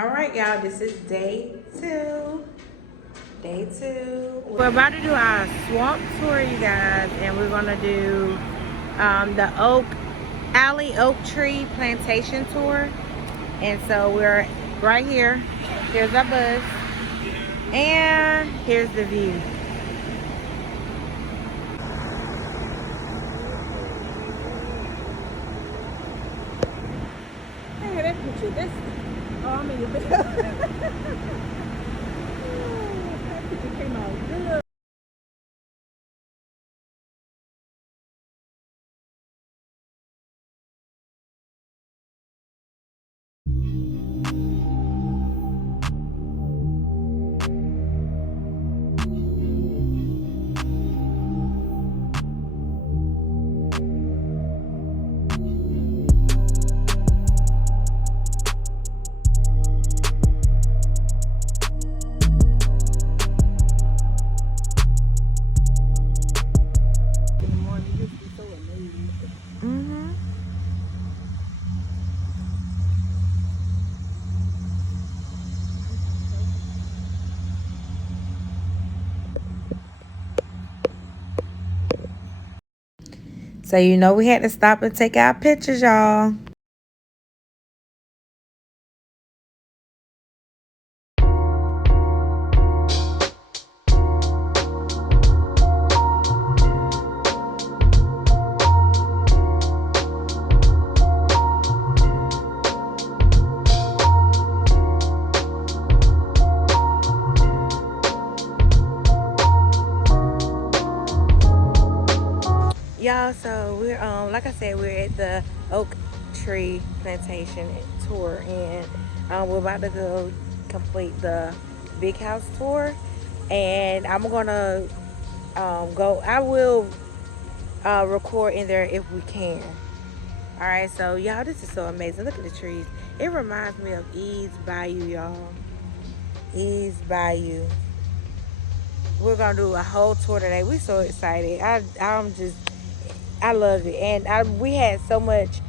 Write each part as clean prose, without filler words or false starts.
All right, y'all, this is day two. Day two. We're about to do our swamp tour, you guys, and we're gonna do the oak tree plantation tour. And so we're right here. Here's our bus, and here's the view. Hey, that picture. This. Oh, I'm in the video. That picture came out good. So you know we had to stop and take our pictures, y'all. Y'all, so we're like I said, we're at the oak tree plantation tour, and we're about to go complete the big house tour, and I'm gonna I will record in there if we can. All right, so y'all, this is so amazing. Look at the trees. It reminds me of Ease Bayou, y'all. Ease Bayou. We're gonna do a whole tour today. We're so excited. I love it, and we had so much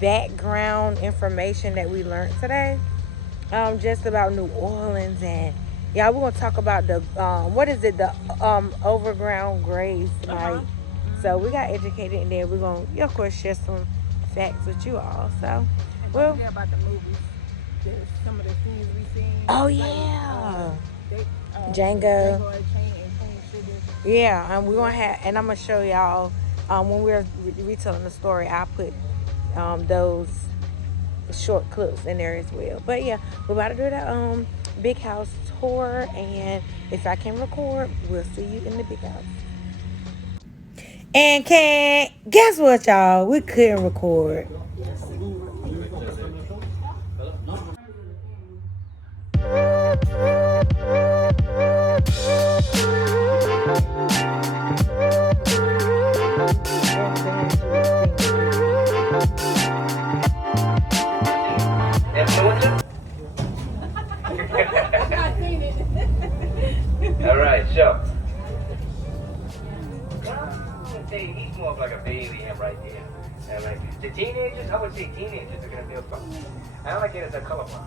background information that we learned today, just about New Orleans, and yeah, we're gonna talk about the what is it, the overground graves, like. So we got educated, and then we're gonna, of course, share some facts with you all. So, well, about the movies, some of the scenes we seen. Oh yeah, Django. Yeah, and we're gonna have, and I'm gonna show y'all. When we're retelling the story, I put those short clips in there as well. But yeah, we're about to do the big house tour, and if I can record, we'll see you in the big house. And guess what, y'all? We couldn't record. All right, so. He's more of like a baby right there. And like the teenagers, I would say teenagers are gonna feel fun. I like it as a colorblind.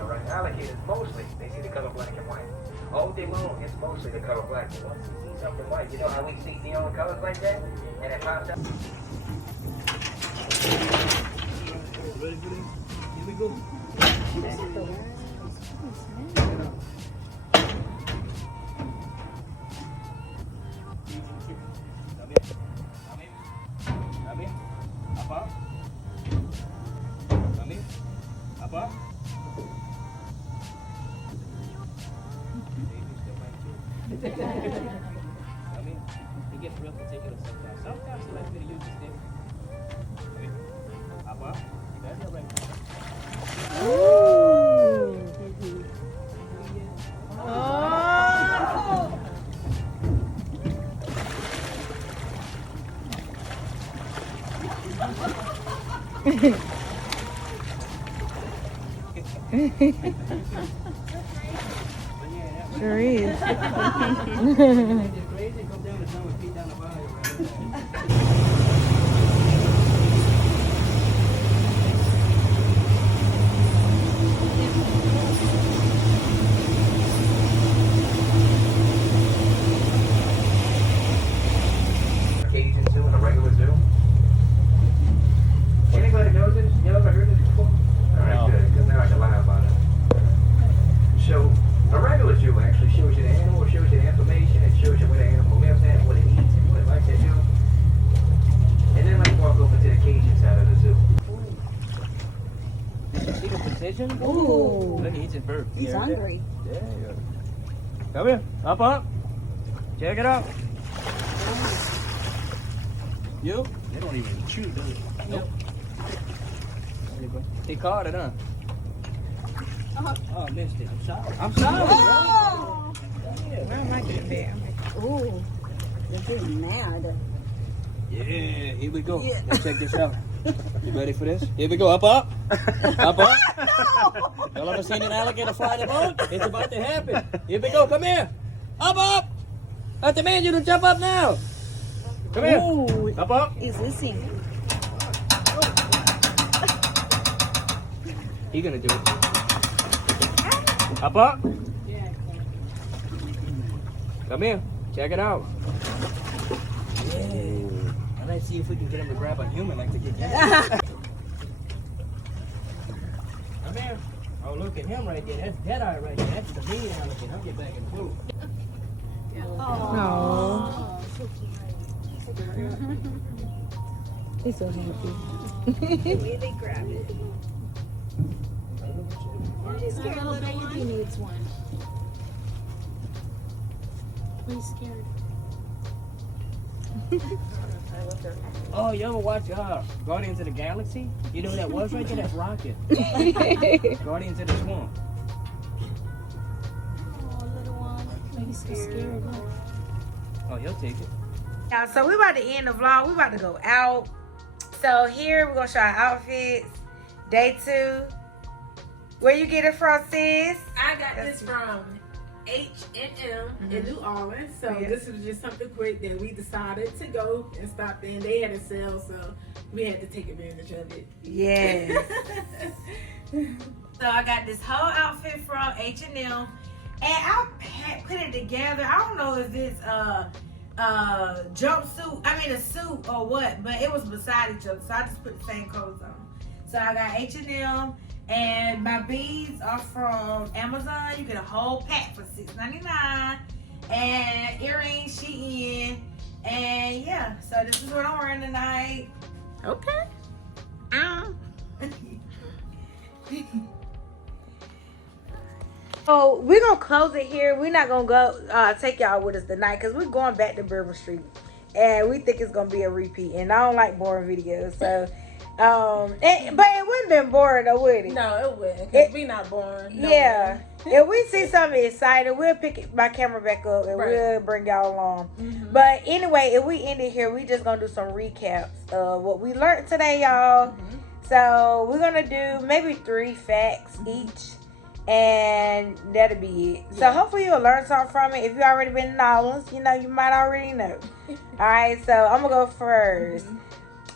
All right, I like it as mostly they see the color black and white. All day long, it's mostly the color black. But once you see something white, you know how we see neon colors like that, and it pops up. Ready for this? Here we go. I mean, it gets real particular sometimes. Sometimes he likes me to use the stick. Apa? You guys are right. Sure is. Look, he's in first. He's hungry. Yeah. Come here. Up. Check it out. You? They don't even chew, do they? Nope. He caught it, huh? Oh, I missed it. I'm sorry. I'm sorry. Oh! Where am I getting there? Ooh, they're getting mad. Yeah, here we go. Yeah. Let's check this out. You ready for this? Here we go. Up. Up. Y'all ever seen an alligator fly the boat? It's about to happen. Here we go. Come here. Up. I demand you to jump up now. Come here. Ooh, Up. he's listening. He's gonna do it. Up. Come here. Check it out. Yeah. Now let's see if we can get him to grab a human like to get him. Come here. Oh, look at him right there. That's Deadeye right there. That's the mean alligator. I'll get back in the pool. No. He's so happy. Really grab it. He's scared. Little baby needs one. He's scared. Oh, you ever watch Guardians of the Galaxy? You know who that was right there? That's Rocket. Guardians of the Swamp. Oh, little one. He's so scared. Look. Oh, he'll take it. Now, so we're about to end the vlog. We're about to go out. So here we're gonna show our outfits. Day 2. Where you get it from, sis? I got this from H&M in New Orleans. So Yeah. this was just something quick that we decided to go and stop in. They had a sale, so we had to take advantage of it. Yes. So I got this whole outfit from H&M, and I put it together. I don't know if it's jumpsuit, a suit or what, but it was beside each other, so I just put the same clothes on. So I got H&M, and my beads are from Amazon. You get a whole pack for $6.99, and earrings, Shein, and yeah. So this is what I'm wearing tonight. Okay. So we're gonna close it here. We're not gonna go take y'all with us tonight because we're going back to Bourbon Street, and we think it's gonna be a repeat. And I don't like boring videos, so but it wouldn't have been boring though, would it? No, it wouldn't, because we not boring. No Yeah. way. If we see something exciting, we'll pick my camera back up and Right. we'll bring y'all along. But anyway, if we end it here, we just gonna do some recaps of what we learned today, y'all. So we're gonna do maybe 3 facts each, and that'll be it. So hopefully you'll learn something from it. If you already been in New Orleans, you might already know. All right, so I'm gonna go first.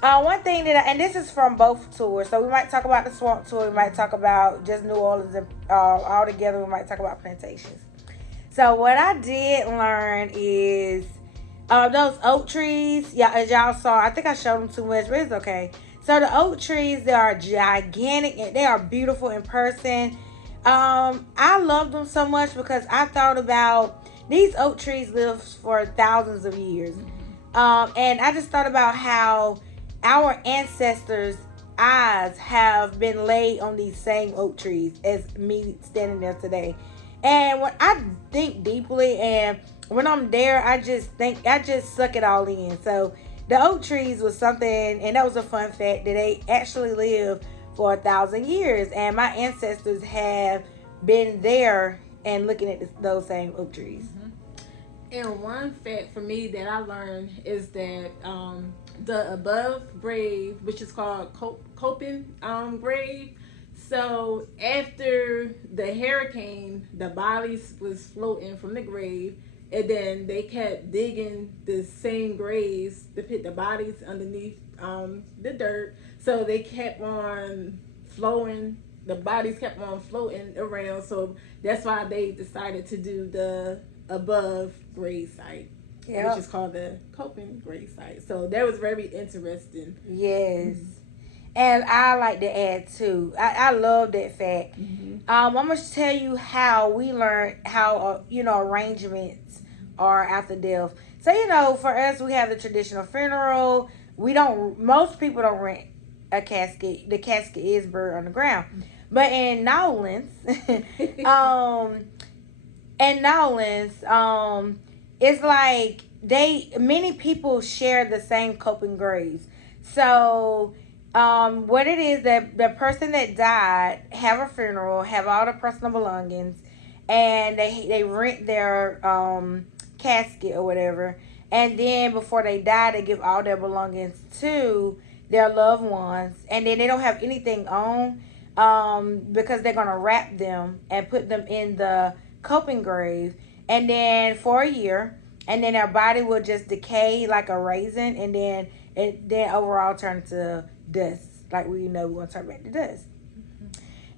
One thing and this is from both tours, so we might talk about the Swamp Tour, we might talk about just New Orleans all together, we might talk about plantations. So what I did learn is those oak trees, as y'all saw, I think I showed them too much, but it's okay. So the oak trees, they are gigantic and they are beautiful in person. I love them so much because I thought about these oak trees live for thousands of years. And I just thought about how our ancestors' eyes have been laid on these same oak trees as me standing there today. And when I think deeply and when I'm there, I just suck it all in. So the oak trees was something, and that was a fun fact, that they actually lived for 1,000 years. And my ancestors have been there and looking at those same oak trees. And one fact for me that I learned is that the above grave, which is called coping grave. So after the hurricane, the bodies was floating from the grave, and then they kept digging the same graves to put the bodies underneath the dirt. So they kept on flowing. The bodies kept on floating around. So that's why they decided to do the above grave site. Which is called the coping grave site. So that was very interesting. Yes. And I like to add too, I love that fact. I'm going to tell you how we learned how, arrangements are after death. So, for us, we have the traditional funeral. Most people don't rent a casket. The casket is buried on the ground. But in Nolans, it's like many people share the same coping graves. So, what it is that the person that died have a funeral, have all the personal belongings, and they rent their casket or whatever, and then before they die, they give all their belongings to their loved ones, and then they don't have anything on, because they're gonna wrap them and put them in the coping grave, and then for a year, and then their body will just decay like a raisin, and then overall turn to dust, like we know we're gonna turn back to dust.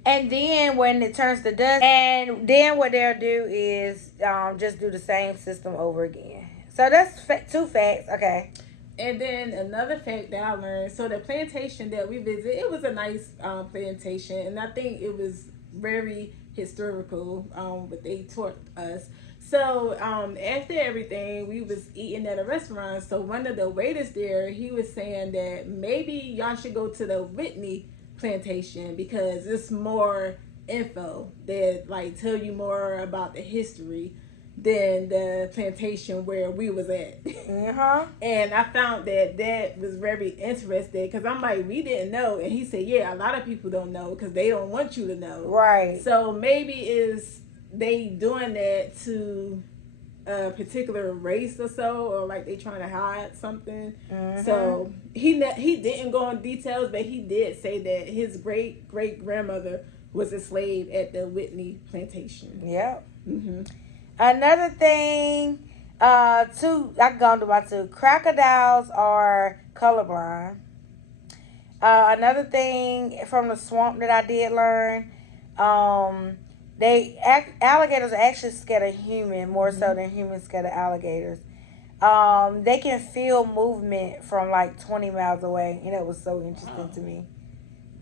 And then when it turns to dust, and then what they'll do is just do the same system over again. So that's two facts. Okay. And then another fact that I learned, so the plantation that we visited, it was a nice plantation, and I think it was very historical, what they taught us. So after everything, we was eating at a restaurant. So one of the waiters there, he was saying that maybe y'all should go to the Whitney plantation because it's more info that like tell you more about the history than the plantation where we was at. And I found that was very interesting because I'm like, we didn't know, and he said, yeah, a lot of people don't know because they don't want you to know. Right. So maybe is they doing that to a particular race or so, or like they trying to hide something. So he didn't go in details, but he did say that his great grandmother was a slave at the Whitney plantation. Yep. Another thing, I can go into my two. Crocodiles are colorblind. Another thing from the swamp that I did learn, alligators are actually scared of humans more so than humans scared of alligators. They can feel movement from like 20 miles away, and it was so interesting to me.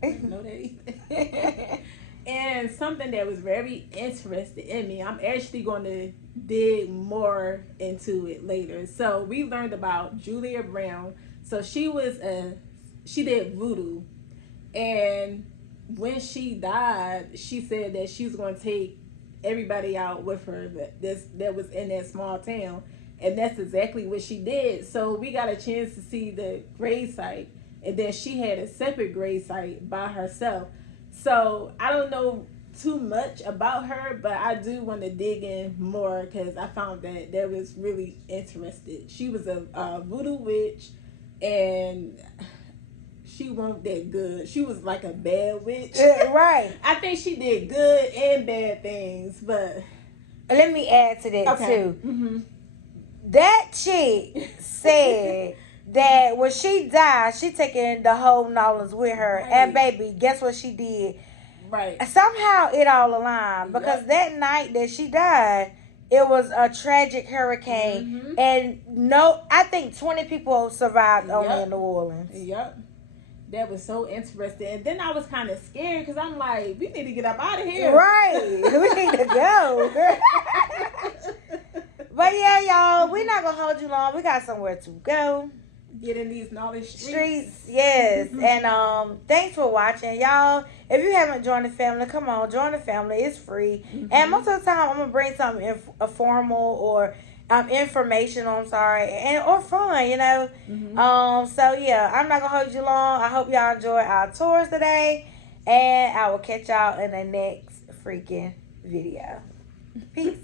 I didn't know that either. And something that was very interesting in me, I'm actually going to dig more into it later. So we learned about Julia Brown. So she did voodoo, and when she died, she said that she was going to take everybody out with her that was in that small town, and that's exactly what she did. So we got a chance to see the grave site, and then she had a separate grave site by herself. So I don't know too much about her, but I do want to dig in more because I found that was really interesting. She was a voodoo witch, and she wasn't that good. She was like a bad witch. Right. I think she did good and bad things, but let me add to that too. That chick said that when she died, she taking the whole Nolans with her. Right. And baby, guess what she did? Right. Somehow it all aligned because that night that she died, it was a tragic hurricane, and I think 20 people survived only in New Orleans. Yep. That was so interesting. And then I was kind of scared because I'm like, we need to get up out of here. Right. We need to go. But yeah, y'all, we're not going to hold you long. We got somewhere to go. Get in these knowledge streets. Yes. And thanks for watching, y'all. If you haven't joined the family, come on, join the family. It's free. And most of the time, I'm gonna bring something formal or informational. I'm sorry, or fun, you know. So yeah, I'm not gonna hold you long. I hope y'all enjoy our tours today, and I will catch y'all in the next freaking video. Peace.